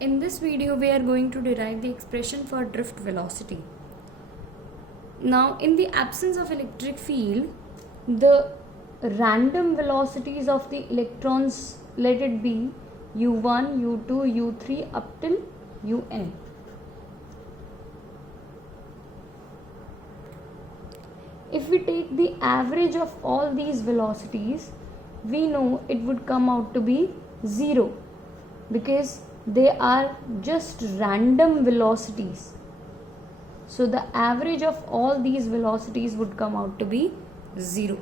In this video, we are going to derive the expression for drift velocity. Now, in the absence of electric field, the random velocities of the electrons, let it be u1, u2, u3 up till un. If we take the average of all these velocities, we know it would come out to be 0 because they are just random velocities. So the average of all these velocities would come out to be 0.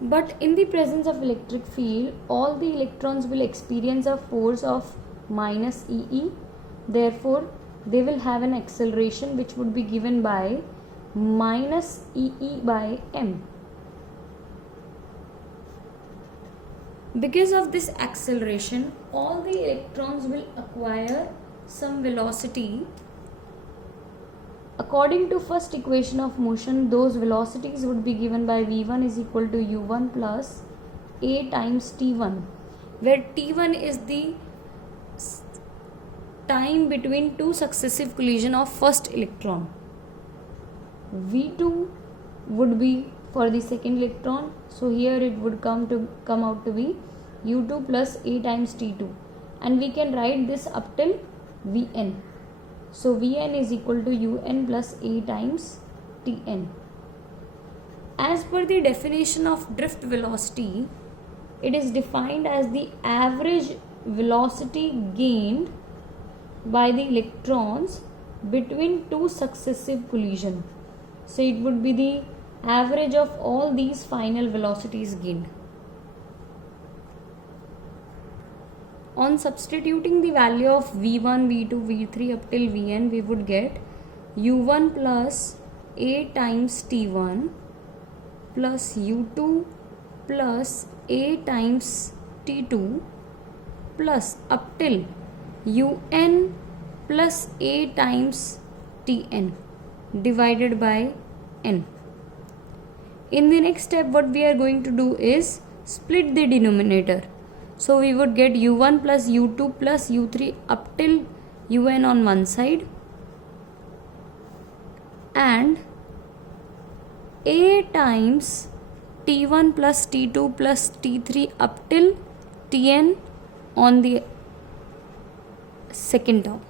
But in the presence of electric field, all the electrons will experience a force of minus EE. Therefore, they will have an acceleration which would be given by minus EE by m. Because of this acceleration, all the electrons will acquire some velocity. According to first equation of motion, those velocities would be given by v1 is equal to u1 plus a times t1, where t1 is the time between two successive collision of first electron. v2 would be for the second electron, so here it would come out to be u2 plus a times t2, and we can write this up till vn. So vn is equal to un plus a times tn. As per the definition of drift velocity, it is defined as the average velocity gained by the electrons between two successive collision. So it would be the average of all these final velocities gained. On substituting the value of v1, v2, v3 up till vn, we would get u1 plus a times t1 plus u2 plus a times t2 plus up till un plus a times tn divided by n. In the next step, what we are going to do is split the denominator. So we would get u1 plus u2 plus u3 up till un on one side and a times t1 plus t2 plus t3 up till tn on the second term.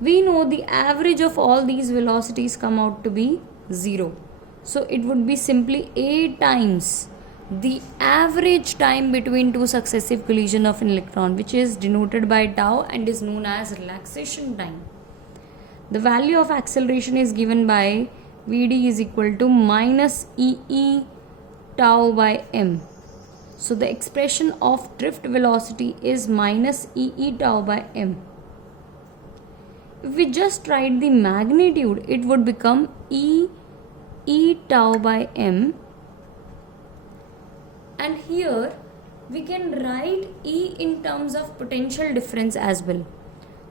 We know the average of all these velocities come out to be 0. So it would be simply a times the average time between two successive collision of an electron, which is denoted by tau and is known as relaxation time. The value of acceleration is given by Vd is equal to minus EE tau by m. So the expression of drift velocity is minus EE tau by m. If we just write the magnitude, it would become E tau by m. And here we can write E in terms of potential difference as well.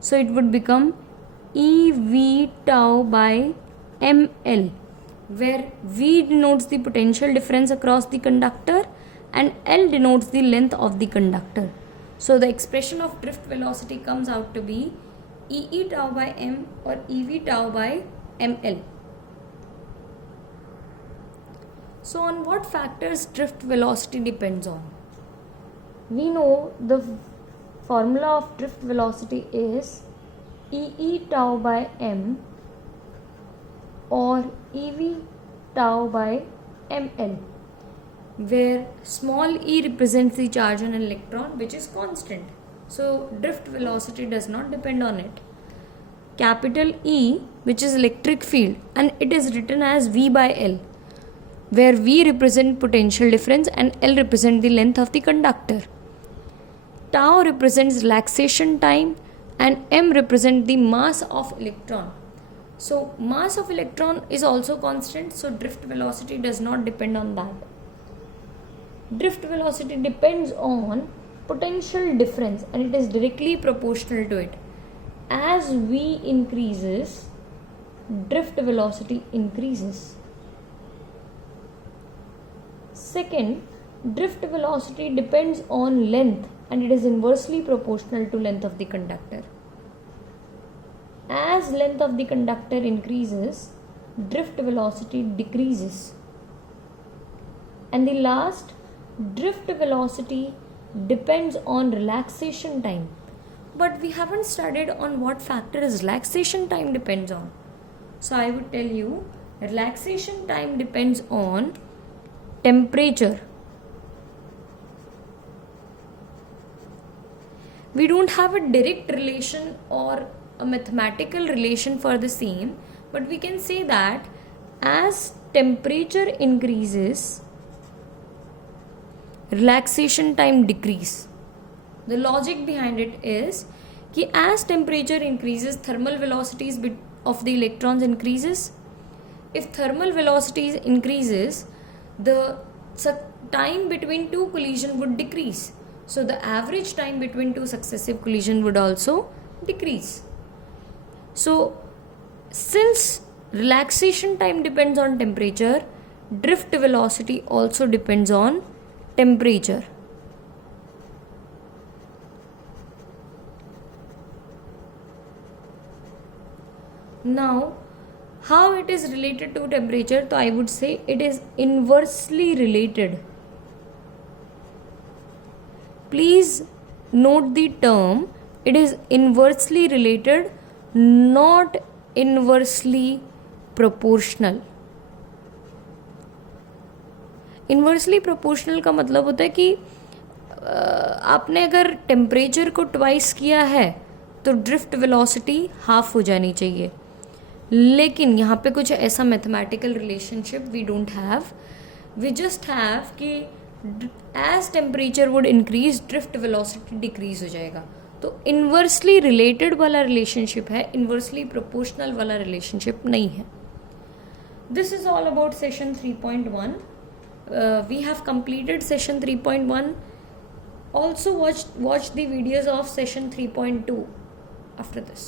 So it would become EV tau by ml, where V denotes the potential difference across the conductor and L denotes the length of the conductor. So the expression of drift velocity comes out to be EE tau by m or EV tau by ml. So on what factors drift velocity depends on? We know the formula of drift velocity is EE tau by m or EV tau by ml, where small e represents the charge on an electron, which is constant. So drift velocity does not depend on it. Capital E, which is electric field, and it is written as V by L, where V represent potential difference and L represent the length of the conductor. Tau represents relaxation time and m represent the mass of electron. So mass of electron is also constant, so drift velocity does not depend on that. Drift velocity depends on potential difference and it is directly proportional to it. As V increases, drift velocity increases. Second, drift velocity depends on length and it is inversely proportional to length of the conductor. As length of the conductor increases, drift velocity decreases. And the last, drift velocity depends on relaxation time. But we haven't studied on what factors relaxation time depends on. So I would tell you, relaxation time depends on temperature. We don't have a direct relation or a mathematical relation for the same, but we can say that as temperature increases, relaxation time decrease. The logic behind it is कि as temperature increases, thermal velocities of the electrons increases. If thermal velocities increases, the time between two collision would decrease. So the average time between two successive collision would also decrease. So since relaxation time depends on temperature, drift velocity also depends on temperature. Now, how it is related to temperature? So I would say it is inversely related. Please note the term, it is inversely related, not inversely proportional. Inversely proportional का मतलब होता है कि आपने अगर temperature को twice किया है तो ड्रिफ्ट वेलोसिटी हाफ हो जानी चाहिए, लेकिन यहाँ पे कुछ ऐसा mathematical relationship we don't have. We just have कि as temperature would increase, drift velocity decrease हो जाएगा. तो इन्वर्सली रिलेटेड वाला रिलेशनशिप है, इन्वर्सली प्रोपोर्शनल वाला रिलेशनशिप नहीं है. This is all about session 3.1. We have completed session 3.1. Also watch the videos of session 3.2 after this.